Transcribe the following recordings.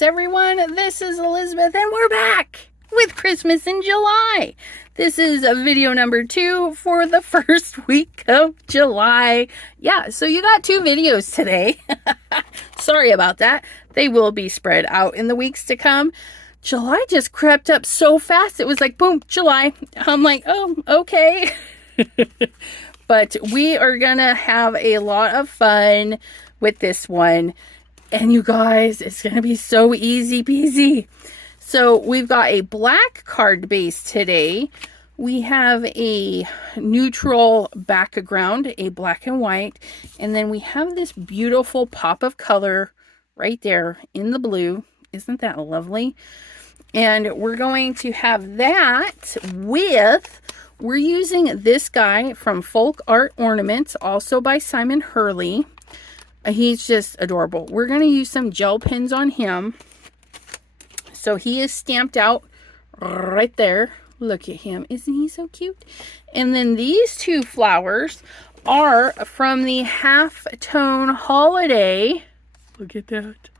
Ornaments, everyone. This is Elizabeth, and we're back with Christmas in July. This is video number 2 for the first week of July. Yeah, so you got 2 videos today. Sorry about that. They will be spread out in the weeks to come. July just crept up so fast. It was like, boom, July. I'm like, oh, okay. But we are going to have a lot of fun with this one. And you guys, it's going to be so easy peasy. So we've got a black card base today. We have a neutral background, a black and white. And then we have this beautiful pop of color right there in the blue. Isn't that lovely? And we're going to have that with, we're using this guy from Art Ornaments, also by Simon Hurley. He's just adorable. We're going to use some gel pens on him. So he is stamped out right there. Look at him. Isn't he so cute? And then these 2 flowers are from the Halftone Holiday. Look at that.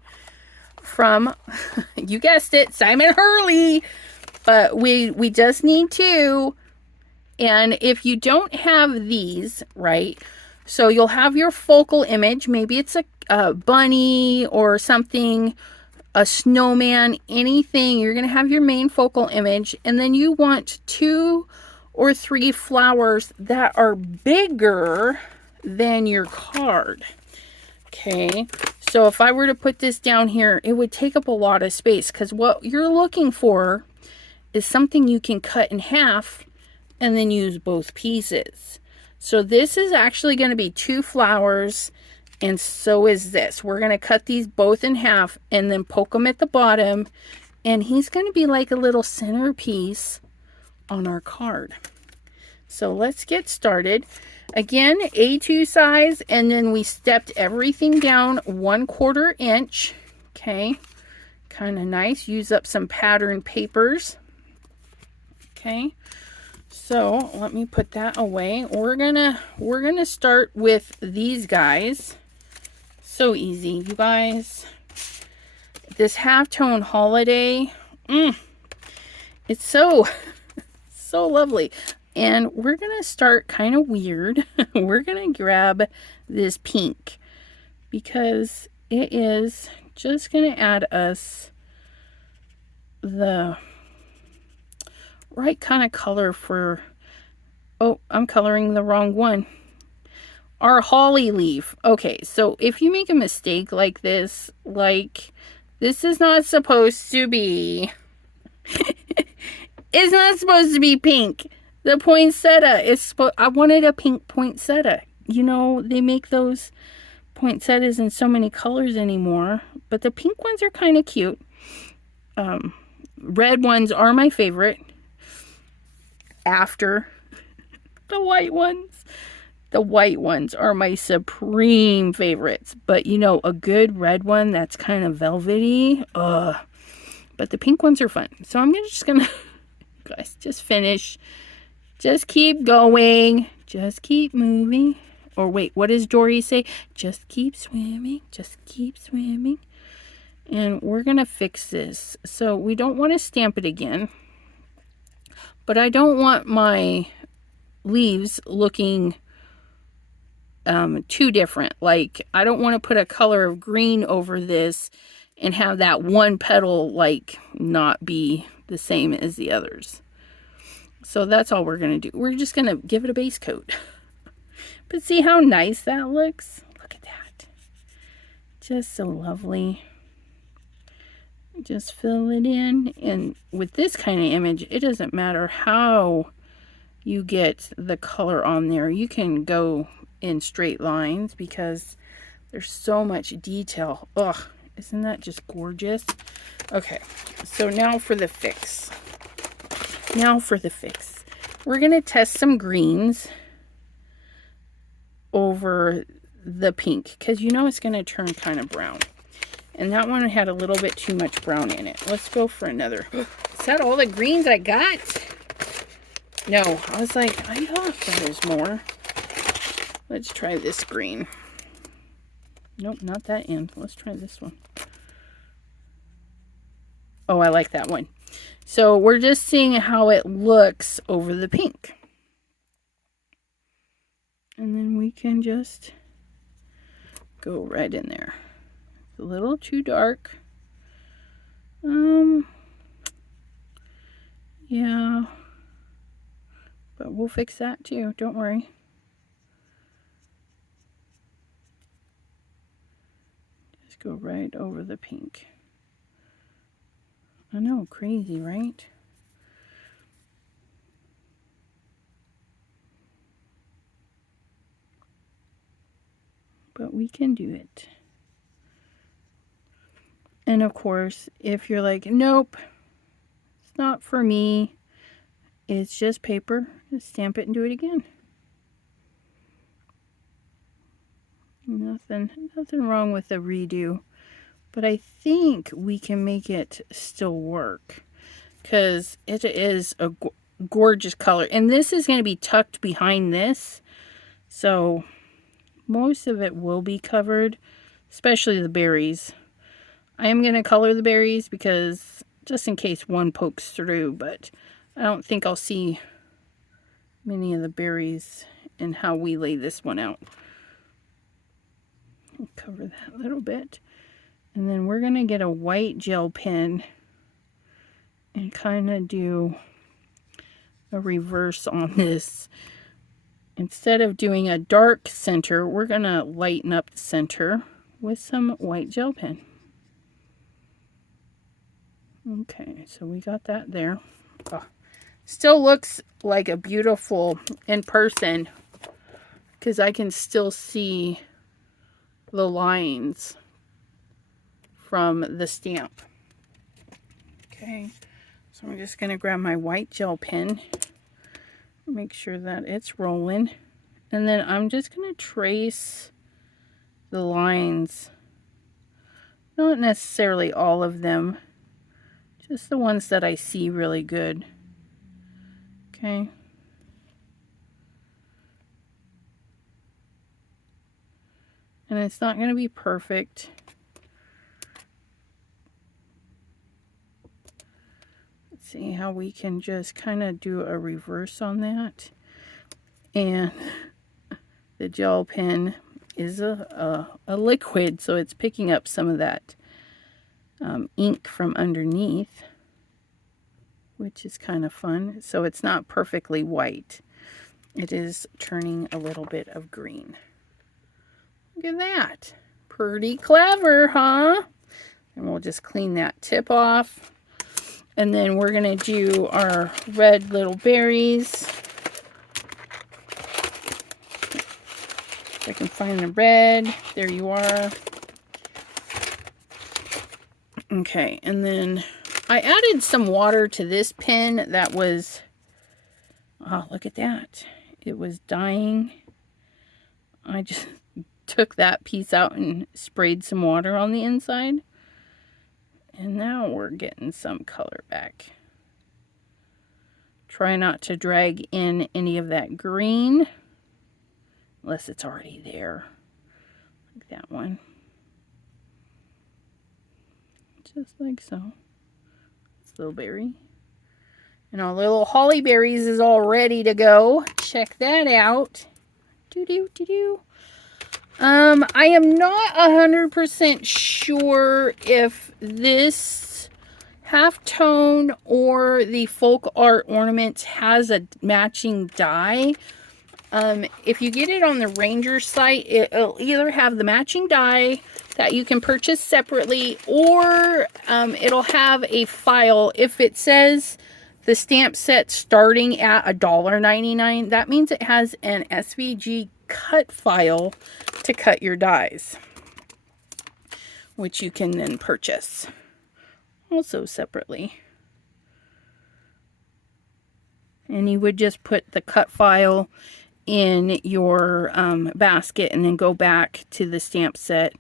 From, you guessed it, Simon Hurley. But we just need 2. And if you don't have these, right, so you'll have your focal image. Maybe it's a bunny or something, a snowman, anything. You're going to have your main focal image. And then you want 2 or 3 flowers that are bigger than your card. Okay. So if I were to put this down here, it would take up a lot of space, because what you're looking for is something you can cut in half and then use both pieces. So this is actually going to be 2 flowers, and so is this. We're going to cut these both in half and then poke them at the bottom, and he's going to be like a little centerpiece on our card. So let's get started. Again, A2 size, and then we stepped everything down 1/4 inch. Okay, kind of nice. Use up some pattern papers. Okay. So let me put that away. We're gonna start with these guys. So easy, you guys. This Halftone Holiday, it's so lovely. And we're gonna start kind of weird. We're gonna grab this pink, because it is just gonna add us the right kind of color for, oh, I'm coloring the wrong one. Our holly leaf. Okay, so if you make a mistake like this is not supposed to be, it's not supposed to be pink. The poinsettia is I wanted a pink poinsettia. You know, they make those poinsettias in so many colors anymore, but the pink ones are kind of cute. Red ones are my favorite, after the white ones. The white ones are my supreme favorites. But you know, a good red one that's kind of velvety. But the pink ones are fun. So I'm just gonna guys, just finish. Just keep going. Just keep moving. Or wait, what does Dory say? Just keep swimming. Just keep swimming. And we're gonna fix this. So we don't want to stamp it again. But I don't want my leaves looking too different. Like, I don't want to put a color of green over this and have that one petal like not be the same as the others. So that's all we're going to do. We're just going to give it a base coat. But see how nice that looks? Look at that. Just so lovely. Just fill it in. And with this kind of image, it doesn't matter how you get the color on there. You can go in straight lines because there's so much detail. Ugh, isn't that just gorgeous? Okay, so now for the fix. We're going to test some greens over the pink, because you know it's going to turn kind of brown. And that one had a little bit too much brown in it. Let's go for another. Is that all the greens I got? No, I was like, I thought there's more. Let's try this green. Nope, not that end. Let's try this one. Oh, I like that one. So we're just seeing how it looks over the pink. And then we can just go right in there. It's a little too dark. Yeah. But we'll fix that too, don't worry. Just go right over the pink. I know, crazy, right? But we can do it. And of course, if you're like, nope, it's not for me, it's just paper, just stamp it and do it again. Nothing wrong with a redo. But I think we can make it still work, because it is a gorgeous color. And this is going to be tucked behind this, so most of it will be covered, especially the berries. I am going to color the berries because just in case one pokes through, but I don't think I'll see many of the berries in how we lay this one out. I'll cover that a little bit. And then we're going to get a white gel pen and kind of do a reverse on this. Instead of doing a dark center, we're going to lighten up the center with some white gel pen. Okay, so we got that there. Oh, still looks like a beautiful in person because I can still see the lines from the stamp. Okay, so I'm just going to grab my white gel pen, make sure that it's rolling, and then I'm just going to trace the lines. Not necessarily all of them, just the ones that I see really good. Okay. And it's not going to be perfect. Let's see how we can just kind of do a reverse on that. And the gel pen is a liquid, so it's picking up some of that ink from underneath, which is kind of fun. So it's not perfectly white. It is turning a little bit of green. Look at that. Pretty clever, huh? And we'll just clean that tip off. And then we're going to do our red little berries. If I can find the red. There you are. Okay, and then I added some water to this pen that was, oh, look at that. It was dying. I just took that piece out and sprayed some water on the inside. And now we're getting some color back. Try not to drag in any of that green, unless it's already there. Like that one. Just like so. It's little berry. And our little holly berries is all ready to go. Check that out. Doo-doo-doo-doo. I am not 100% sure if this halftone or the folk art ornament has a matching die. If you get it on the Ranger site, it'll either have the matching die that you can purchase separately, or it'll have a file. If it says the stamp set starting at $1.99, that means it has an SVG cut file to cut your dies, which you can then purchase also separately. And you would just put the cut file in your basket and then go back to the stamp set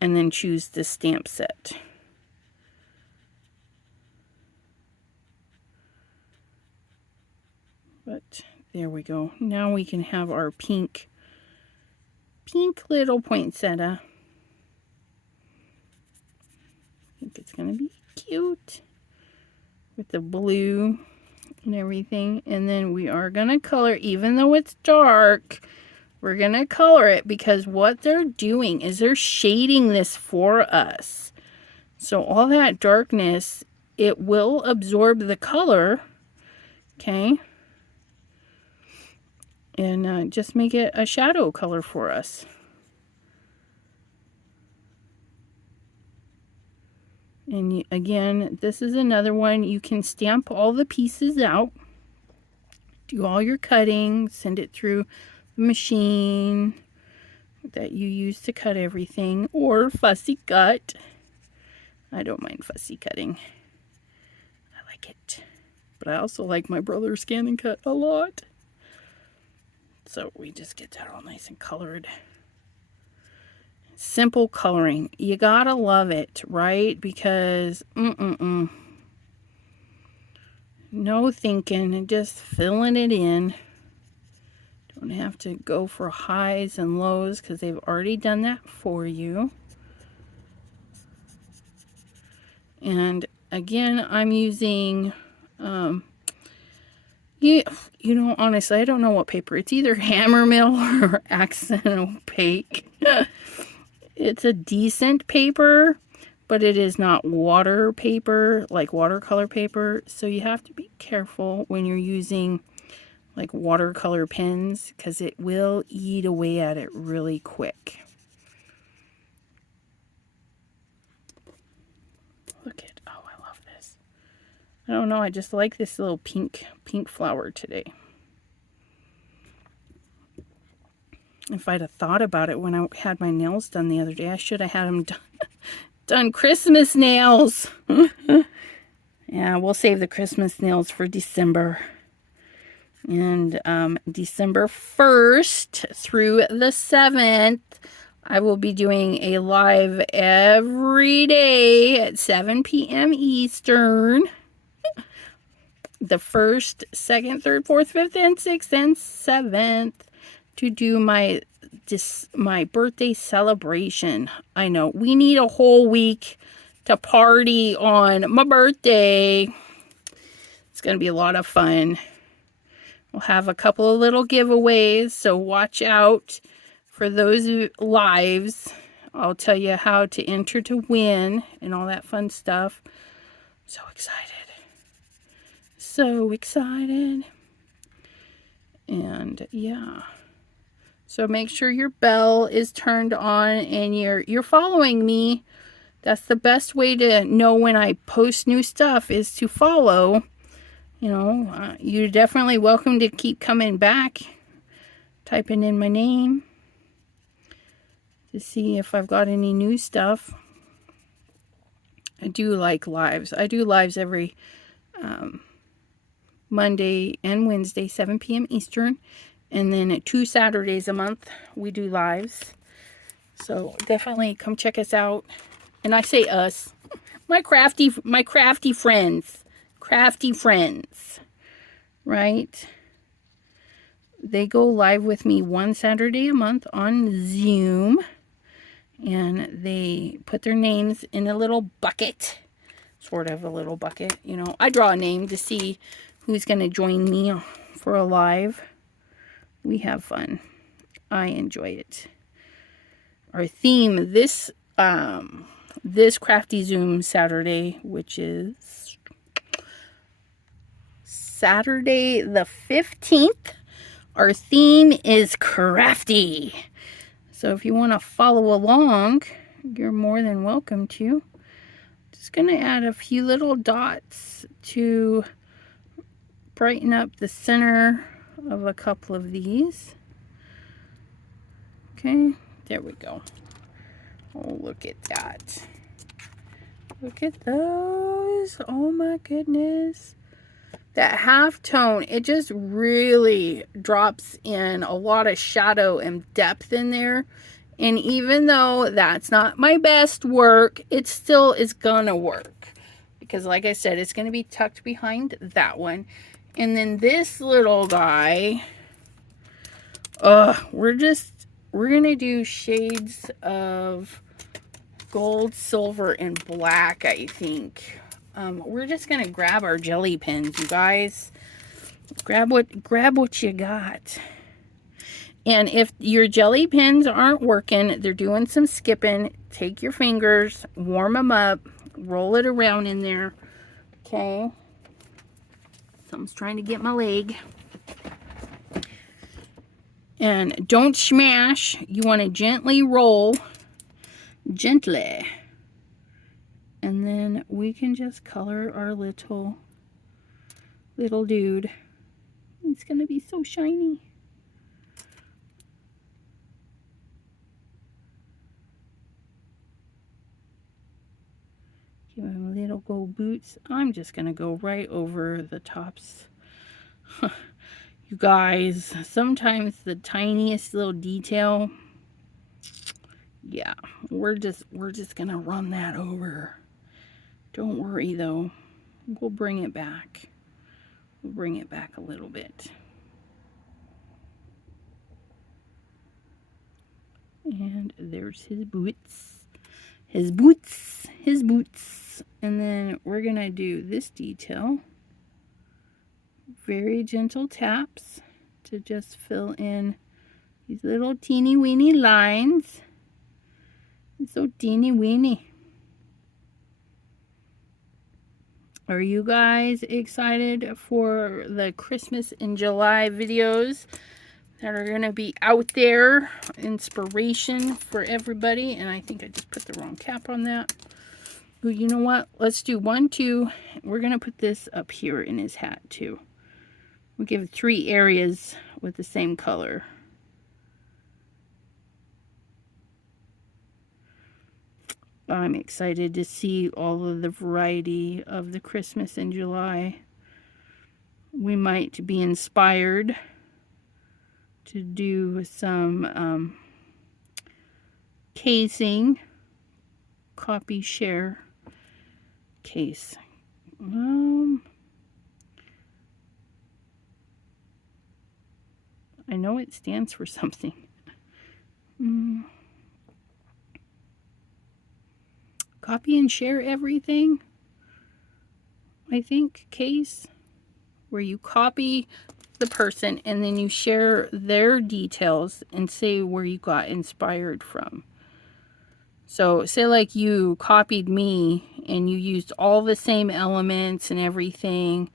and then choose the stamp set. But there we go. Now we can have our pink little poinsettia. I think it's going to be cute. with the blue and everything. And then we are going to color, even though it's dark, we're going to color it because what they're doing is they're shading this for us. So all that darkness, it will absorb the color, okay? And just make it a shadow color for us. And again, this is another one. You can stamp all the pieces out, do all your cutting, send it through the machine that you use to cut everything, or fussy cut. I don't mind fussy cutting. I like it. But I also like my brother Scan and Cut a lot. So we just get that all nice and colored. Simple coloring. You gotta love it, right? Because, no thinking and just filling it in. Don't have to go for highs and lows because they've already done that for you. And again, I'm using, you know, honestly, I don't know what paper. It's either Hammermill or Accent Opaque. It's a decent paper, but it is not water paper, like watercolor paper. So you have to be careful when you're using like watercolor pens because it will eat away at it really quick. Look at, oh, I love this. I don't know, I just like this little pink flower today. If I'd have thought about it when I had my nails done the other day, I should have had them done Christmas nails. Yeah, we'll save the Christmas nails for December. And December 1st through the 7th, I will be doing a live every day at 7 p.m. Eastern. The 1st, 2nd, 3rd, 4th, 5th, and 6th, and 7th to do my birthday celebration. I know, we need a whole week to party on my birthday. It's going to be a lot of fun. We'll have a couple of little giveaways, so watch out for those lives. I'll tell you how to enter to win and all that fun stuff. So excited. So excited. And yeah. So make sure your bell is turned on and you're following me. That's the best way to know when I post new stuff is to follow. You know, you're definitely welcome to keep coming back, typing in my name to see if I've got any new stuff. I do like lives. I do lives every Monday and Wednesday, 7 p.m. Eastern. And then 2 Saturdays a month, we do lives. So definitely come check us out. And I say us, my crafty friends. Crafty friends, right? They go live with me 1 Saturday a month on Zoom, and they put their names in a little bucket, sort of a little bucket. You know, I draw a name to see who's going to join me for a live. We have fun. I enjoy it. Our theme this Crafty Zoom Saturday, which is Saturday the 15th, our theme is crafty. So if you want to follow along, you're more than welcome to. Just going to add a few little dots to brighten up the center of a couple of these. Okay, there we go. Oh, look at that. Look at those. Oh my goodness. That halftone, it just really drops in a lot of shadow and depth in there. And even though that's not my best work, it still is gonna work. Because like I said, it's gonna be tucked behind that one. And then this little guy, we're gonna do shades of gold, silver, and black, I think. we're just gonna grab our jelly pins, you guys. Grab what you got. And if your jelly pins aren't working, they're doing some skipping, take your fingers, warm them up, roll it around in there. Okay. Something's trying to get my leg. And don't smash. You want to gently roll. Gently. And then we can just color our little dude. It's going to be so shiny. Give him little gold boots. I'm just going to go right over the tops. You guys, sometimes the tiniest little detail, yeah, we're just going to run that over. Don't worry though. We'll bring it back. We'll bring it back a little bit. And there's his boots. His boots. His boots. And then we're going to do this detail. Very gentle taps to just fill in these little teeny weeny lines. It's so teeny weeny. Are you guys excited for the Christmas in July videos that are going to be out there? Inspiration for everybody. And I think I just put the wrong cap on that. But you know what? Let's do 1, 2. We're going to put this up here in his hat too. We'll give 3 areas with the same color. I'm excited to see all of the variety of the Christmas in July. We might be inspired to do some casing, copy, share, case. I know it stands for something. Copy and share everything. I think case, where you copy the person and then you share their details and say where you got inspired from. So say like you copied me and you used all the same elements and everything,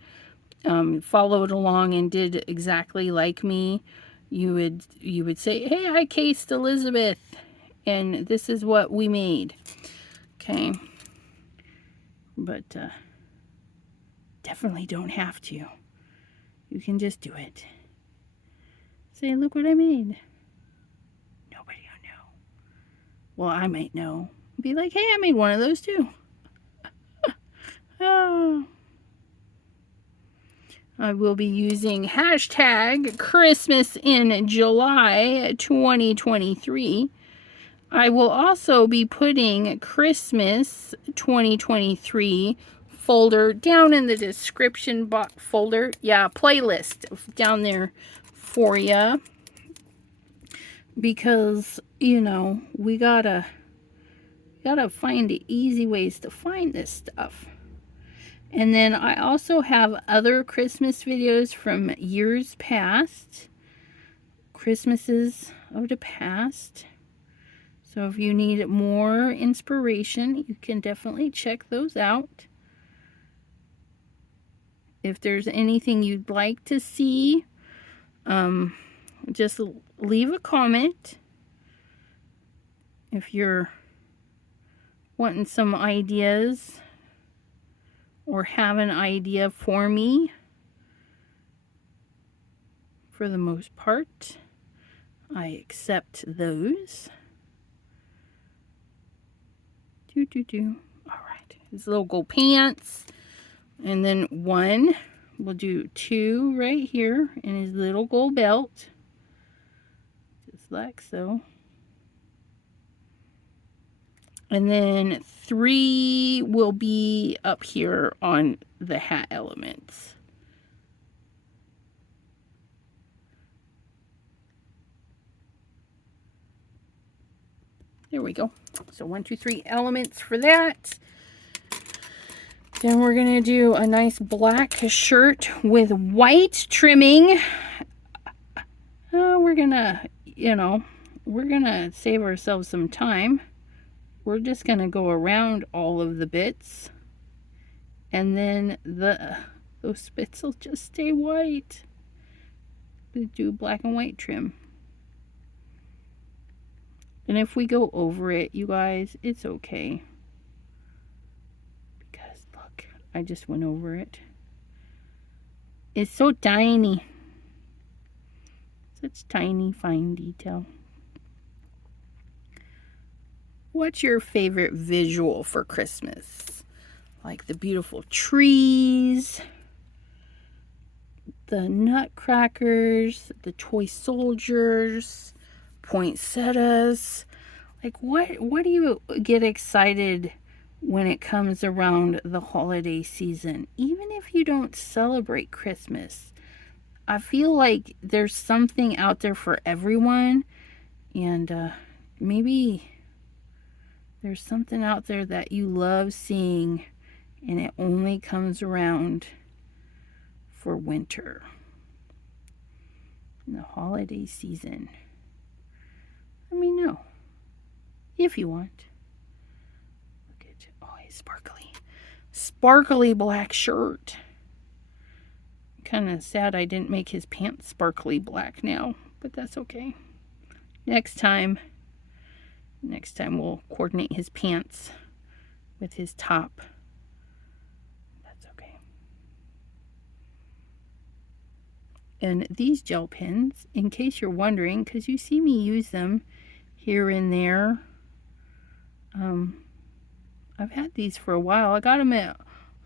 followed along and did exactly like me. You would say, hey, I cased Elizabeth and this is what we made. Okay. But definitely don't have to. You can just do it. Say, look what I made. Nobody will know. Well, I might know. Be like, hey, I made one of those too. Oh. I will be using hashtag Christmas in July 2023. I will also be putting Christmas 2023 folder down in the description box folder. Yeah, playlist down there for you. Because, you know, we gotta find easy ways to find this stuff. And then I also have other Christmas videos from years past. Christmases of the past. So if you need more inspiration, you can definitely check those out. If there's anything you'd like to see, just leave a comment. If you're wanting some ideas or have an idea for me, for the most part, I accept those. All right, his little gold pants, and then 1. We'll do 2 right here in his little gold belt, just like so. And then 3 will be up here on the hat elements. There we go. So 1, 2, 3 elements for that. Then we're going to do a nice black shirt with white trimming. We're going to, we're going to save ourselves some time. We're just going to go around all of the bits. And then those bits will just stay white. We do black and white trim. And if we go over it, you guys, it's okay. Because look, I just went over it. It's so tiny. Such tiny, fine detail. What's your favorite visual for Christmas? Like the beautiful trees, the Nutcrackers, the toy soldiers, poinsettias. Like what do you get excited when it comes around the holiday season? Even if you don't celebrate Christmas, I feel like there's something out there for everyone, and maybe there's something out there that you love seeing, and it only comes around for winter, in the holiday season. Let me know if you want. Look at, oh, he's sparkly black shirt. Kind of sad I didn't make his pants sparkly black now, but that's okay. Next time we'll coordinate his pants with his top. That's okay. And these gel pens, in case you're wondering, because you see me use them here and there, I've had these for a while. I got them at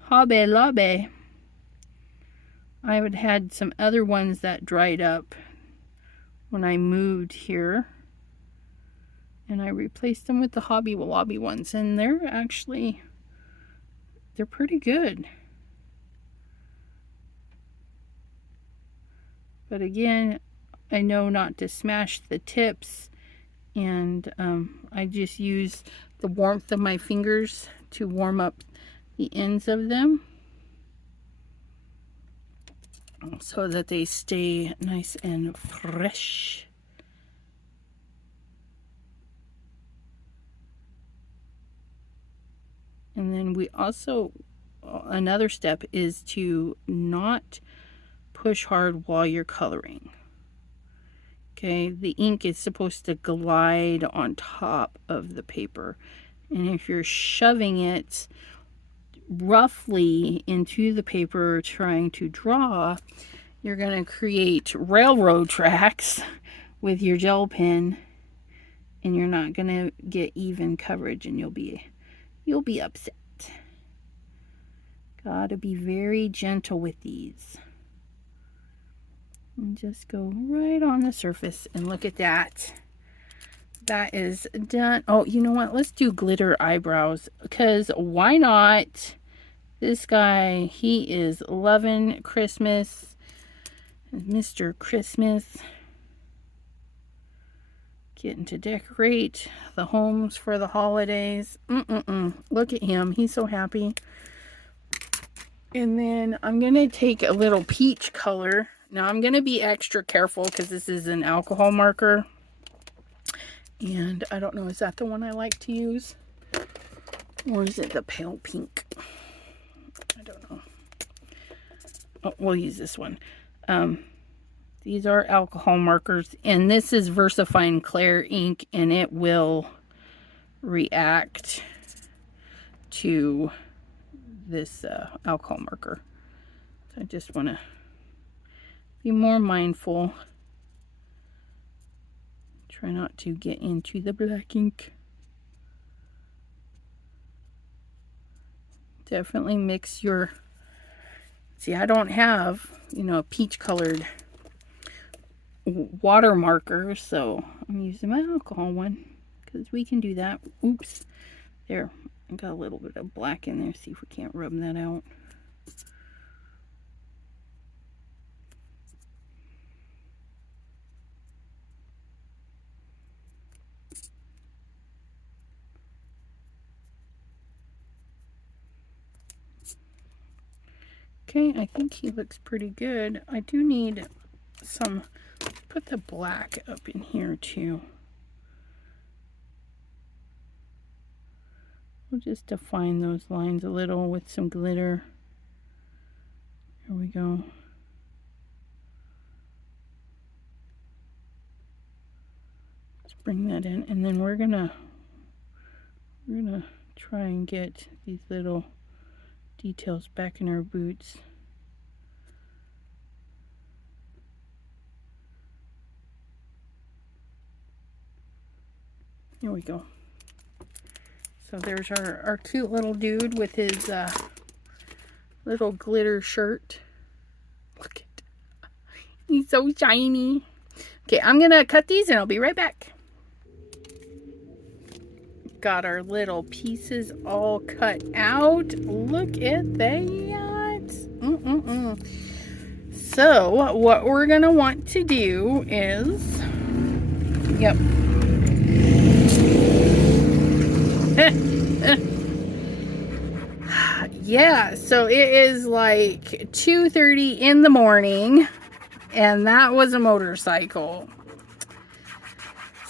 Hobby Lobby. I had some other ones that dried up when I moved here, and I replaced them with the Hobby Lobby ones, and they're pretty good. But again, I know not to smash the tips, and I just use the warmth of my fingers to warm up the ends of them so that they stay nice and fresh. And then we also, another step is to not push hard while you're coloring. Okay, the ink is supposed to glide on top of the paper. And if you're shoving it roughly into the paper trying to draw, you're going to create railroad tracks with your gel pen, and you're not going to get even coverage, and you'll be upset. Gotta be very gentle with these. And just go right on the surface, and look at that. That is done. Oh, you know what? Let's do glitter eyebrows, because why not? This guy, he is loving Christmas. Mr. Christmas. Getting to decorate the homes for the holidays. Look at him. He's so happy. And then I'm going to take a little peach color. Now I'm going to be extra careful because this is an alcohol marker. And I don't know, is that the one I like to use? Or is it the pale pink? I don't know. Oh, we'll use this one. These are alcohol markers. And this is VersaFine Clear ink. And it will react to this alcohol marker. So I just want to be more mindful. Try not to get into the black ink. Definitely mix your... See, I don't have, a peach colored water marker, so I'm using my alcohol one because we can do that. Oops. There. I got a little bit of black in there. See if we can't rub that out. Okay, I think he looks pretty good. I do need some, put the black up in here too. We'll just define those lines a little with some glitter. Here we go. Let's bring that in, and then we're gonna try and get these little details back in our boots. Here we go. So there's our cute little dude with his little glitter shirt. Look at, he's so shiny. Okay, I'm gonna cut these and I'll be right back. Got our little pieces all cut out. Look at that. So what we're gonna want to do is, yep. Yeah, so it is like 2:30 in the morning, and that was a motorcycle.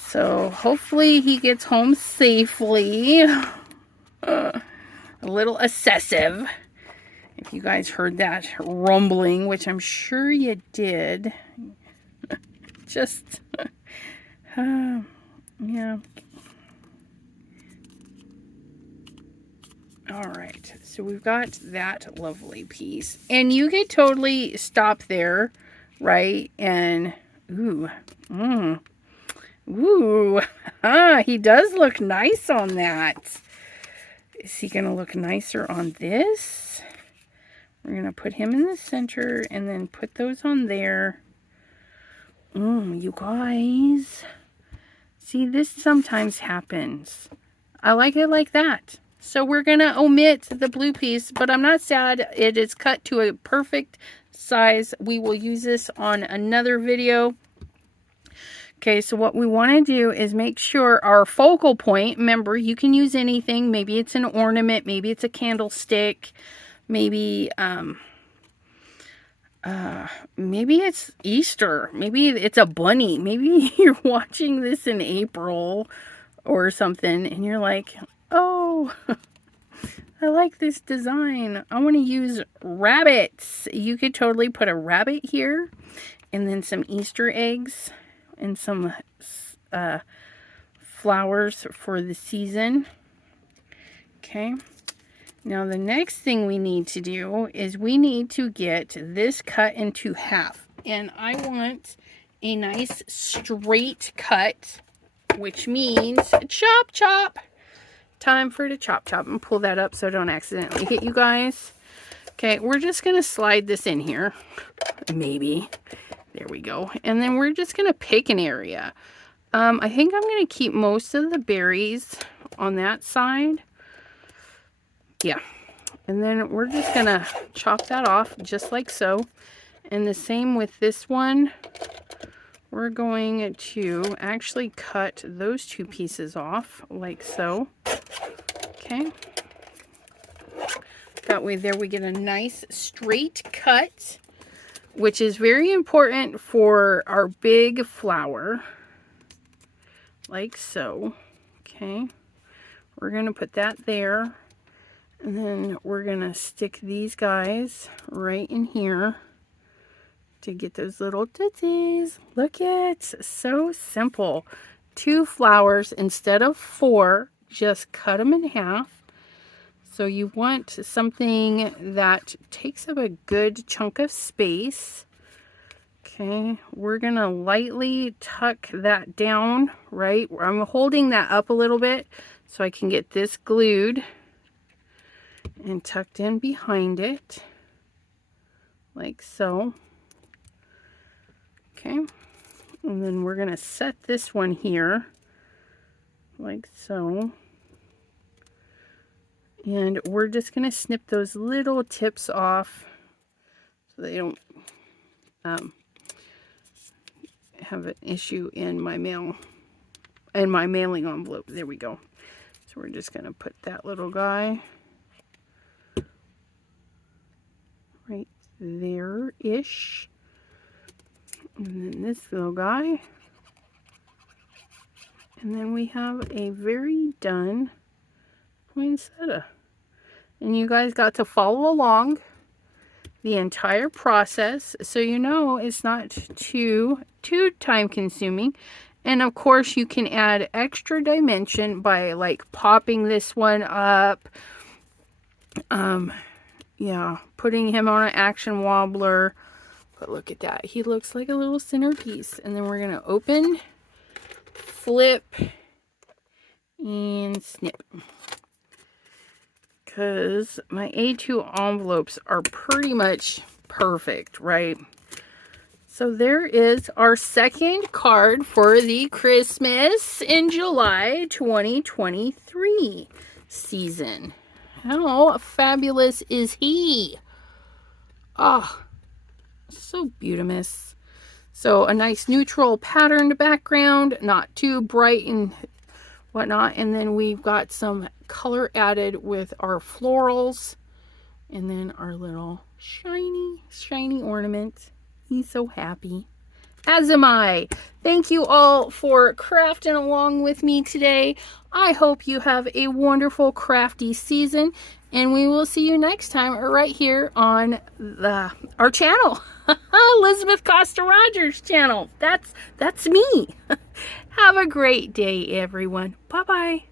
So hopefully he gets home safely. A little excessive. If you guys heard that rumbling, which I'm sure you did. Just, yeah. All right, so we've got that lovely piece. And you could totally stop there, right? And, ooh, he does look nice on that. Is he going to look nicer on this? We're going to put him in the center and then put those on there. You guys. See, this sometimes happens. I like it like that. So we're going to omit the blue piece, but I'm not sad. It is cut to a perfect size. We will use this on another video. Okay, so what we want to do is make sure our focal point, remember, you can use anything. Maybe it's an ornament, maybe it's a candlestick, maybe maybe it's Easter, maybe it's a bunny, maybe you're watching this in April or something, and you're like, oh, I like this design. I want to use rabbits. You could totally put a rabbit here, and then some Easter eggs, and some flowers for the season. Okay. Now the next thing we need to do is we need to get this cut into half. And I want a nice straight cut, which means chop chop. Time for the chop chop. And pull that up so I don't accidentally hit you guys. Okay, we're just going to slide this in here. Maybe. There we go. And then we're just going to pick an area. I think I'm going to keep most of the berries on that side. Yeah. And then we're just going to chop that off just like so. And the same with this one. We're going to actually cut those two pieces off like so. Okay. That way there we get a nice straight cut, which is very important for our big flower, like so. Okay, we're going to put that there, and then we're going to stick these guys right in here to get those little tootsies. Look, it's so simple. 2 flowers instead of 4, just cut them in half. So you want something that takes up a good chunk of space. Okay, we're going to lightly tuck that down, right? I'm holding that up a little bit so I can get this glued and tucked in behind it, like so. Okay, and then we're going to set this one here, like so. And we're just going to snip those little tips off so they don't have an issue in my mail, in my mailing envelope. There we go. So we're just going to put that little guy right there-ish. And then this little guy. And then we have a very done poinsettia. And you guys got to follow along the entire process, so you know it's not too time consuming. And of course you can add extra dimension by like popping this one up, yeah, putting him on an action wobbler. But look at that, he looks like a little centerpiece. And then we're gonna open, flip, and snip, because my A2 envelopes are pretty much perfect, right? So there is our second card for the Christmas in July 2023 season. How fabulous is he? Oh, so beautiful. So a nice neutral patterned background, not too bright and whatnot. And then we've got some color added with our florals. And then our little shiny ornament. He's so happy. As am I. Thank you all for crafting along with me today. I hope you have a wonderful crafty season. And we will see you next time right here on our channel. Elizabeth Costa-Rogers channel. That's me. Have a great day, everyone. Bye-bye.